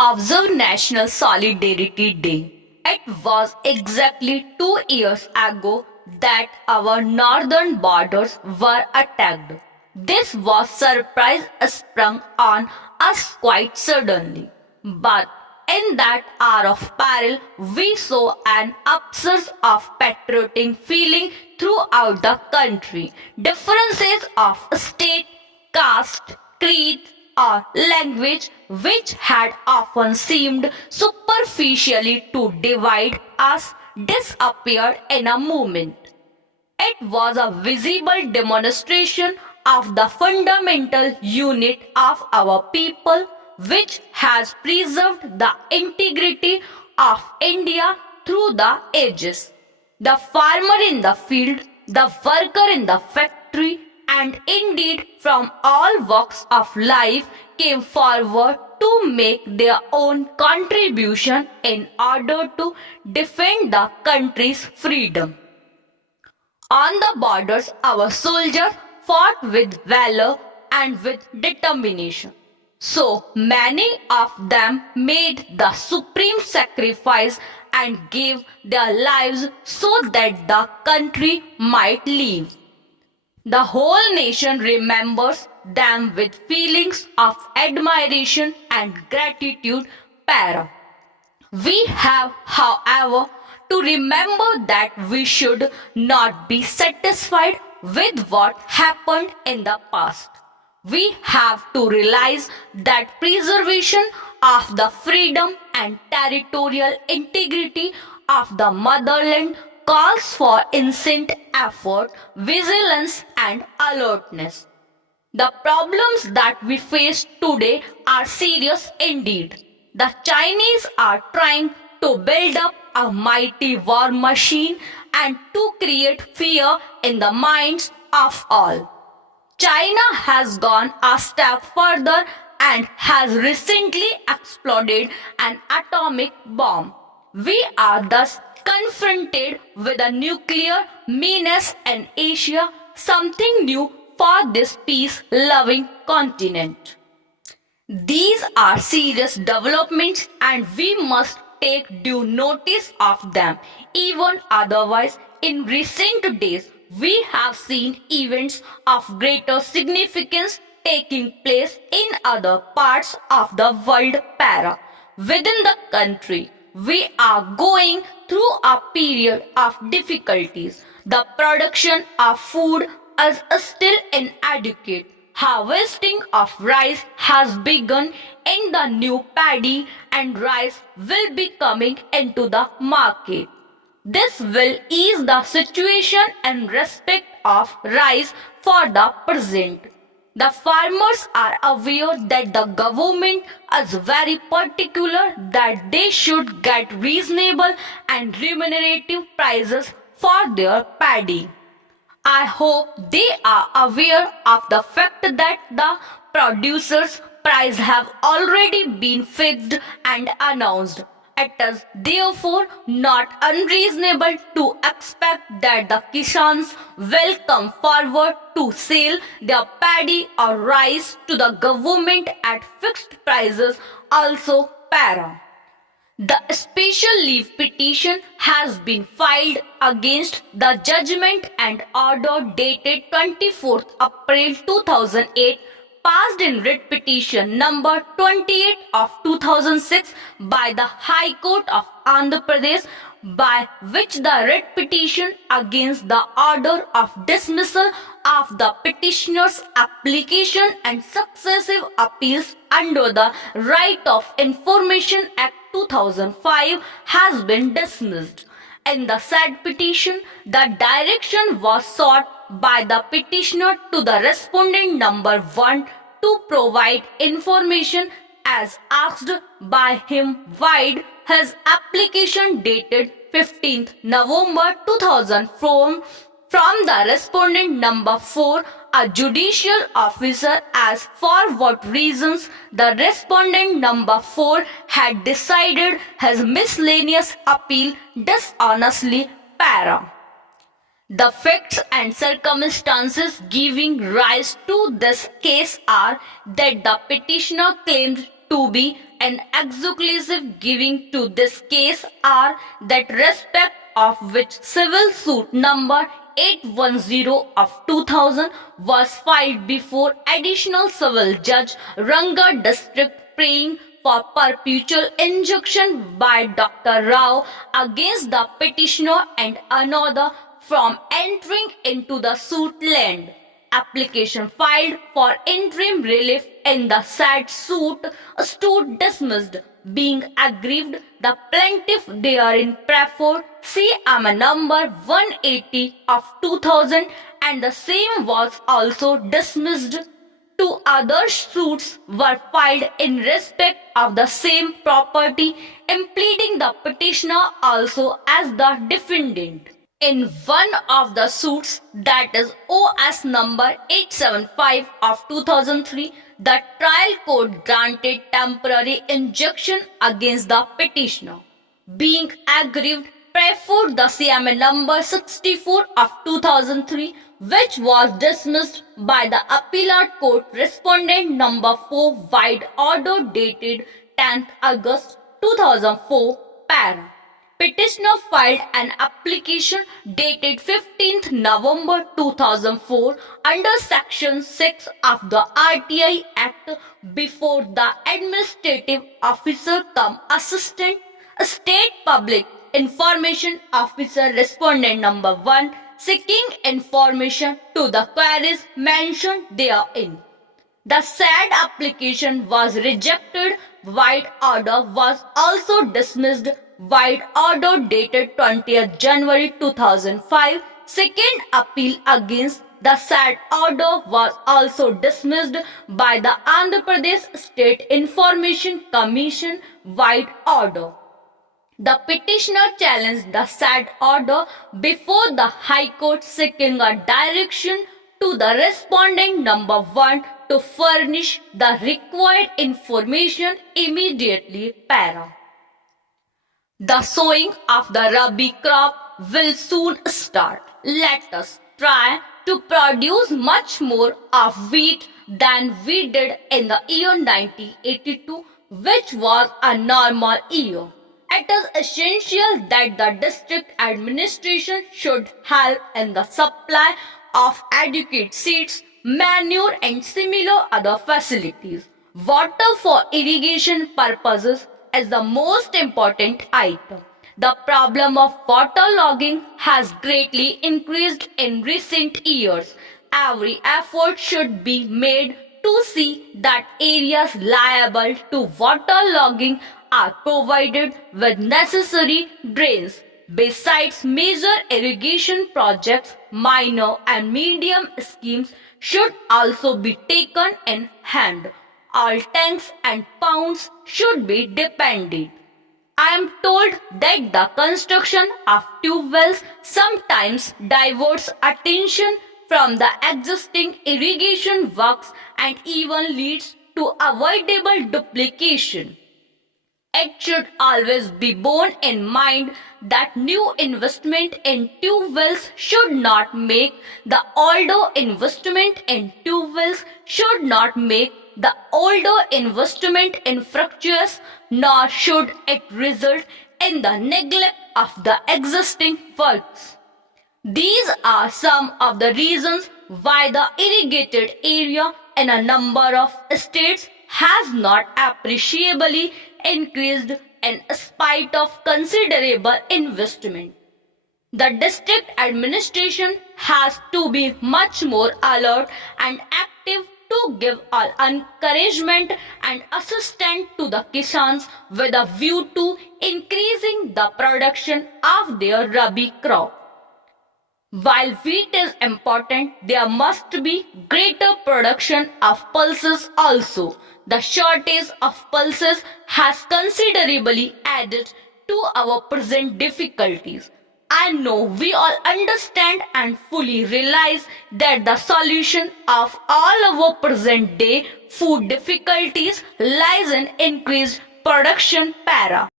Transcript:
observe National Solidarity Day. It was exactly 2 years ago that our northern borders were attacked. This was surprise sprung on us quite suddenly. But in that hour of peril, we saw an upsurge of patriotic feeling throughout the country. Differences of state, caste, creed, or language, which had often seemed superficially to divide us, disappeared in a moment. It was a visible demonstration of the fundamental unity of our people, which has preserved the integrity of India through the ages. The farmer in the field, the worker in the factory, and indeed from all walks of life came forward to make their own contribution in order to defend the country's freedom. On the borders, our soldiers fought with valor and with determination. So many of them made the supreme sacrifice and gave their lives so that the country might live. The whole nation remembers them with feelings of admiration and gratitude. Para. We have, however, to remember that we should not be satisfied with what happened in the past. We have to realize that preservation of the freedom and territorial integrity of the motherland calls for incessant effort, vigilance, and alertness. The problems that we face today are serious indeed. The Chinese are trying to build up a mighty war machine and to create fear in the minds of all. China has gone a step further and has recently exploded an atomic bomb. We are thus confronted with a nuclear menace in Asia, something new for this peace-loving continent. These are serious developments and we must take due notice of them. Even otherwise, in recent days, we have seen events of greater significance taking place in other parts of the world. Para. Within the country, we are going through a period of difficulties. The production of food is still inadequate. Harvesting of rice has begun in the new paddy and rice will be coming into the market. This will ease the situation in respect of rice for the present. The farmers are aware that the government is very particular that they should get reasonable and remunerative prices for their paddy. I hope they are aware of the fact that the producers' price have already been fixed and announced. It is therefore not unreasonable to expect that the Kishans will come forward to sell their paddy or rice to the government at fixed prices also. Para. The special leave petition has been filed against the judgment and order dated 24th April 2008, passed in writ petition number 28 of 2006 by the High Court of Andhra Pradesh, by which the writ petition against the order of dismissal of the petitioner's application and successive appeals under the Right of Information Act 2005 has been dismissed. In the said petition, the direction was sought by the petitioner to the respondent number 1 to provide information as asked by him vide his application dated 15th November 2004 from the respondent number 4, a judicial officer, as for what reasons the respondent number 4 had decided his miscellaneous appeal dishonestly. Para. The facts and circumstances giving rise to this case are that the petitioner claimed to be an exclusive giving to this case are that respect of which civil suit number 810 of 2000 was filed before additional civil judge Ranga district praying for perpetual injunction by Dr. Rao against the petitioner and another from entering into the suit land. Application filed for interim relief in the said suit stood dismissed. Being aggrieved, the plaintiff therein preferred CM number 180 of 2000 and the same was also dismissed. Two other suits were filed in respect of the same property, impleading the petitioner also as the defendant. In one of the suits, that is OS number 875 of 2003, the trial court granted temporary injunction against the petitioner. Being aggrieved, preferred the CMA number 64 of 2003, which was dismissed by the appellate court respondent number 4 wide order dated 10th August 2004 para. Petitioner filed an application dated 15th November 2004 under Section 6 of the RTI Act before the Administrative Officer cum Assistant State Public Information Officer Respondent number 1 seeking information to the queries mentioned therein. The said application was rejected. Wide order was also dismissed. Wide order dated 20th January 2005. Second appeal against the said order was also dismissed by the Andhra Pradesh State Information Commission. Wide order. The petitioner challenged the said order before the High Court seeking a direction to the respondent number 1 to furnish the required information immediately para. The sowing of the Rabi crop will soon start. Let us try to produce much more of wheat than we did in the year 1982, which was a normal year. It is essential that the district administration should help in the supply of adequate seeds, manure and similar other facilities. Water for irrigation purposes is the most important item. The problem of waterlogging has greatly increased in recent years. Every effort should be made to see that areas liable to waterlogging are provided with necessary drains. Besides, major irrigation projects, minor and medium schemes should also be taken in hand. All tanks and ponds should be depended. I am told that the construction of tube wells sometimes diverts attention from the existing irrigation works and even leads to avoidable duplication. It should always be borne in mind that new investment in tube wells should not make the older investment in tube wells should not make the older investment infructuous, nor should it result in the neglect of the existing works. These are some of the reasons why the irrigated area in a number of states has not appreciably increased in spite of considerable investment. The district administration has to be much more alert and active to give all encouragement and assistance to the Kisans with a view to increasing the production of their Rabi crop. While wheat is important, there must be greater production of pulses also. The shortage of pulses has considerably added to our present difficulties. I know we all understand and fully realize that the solution of all our present day food difficulties lies in increased production para.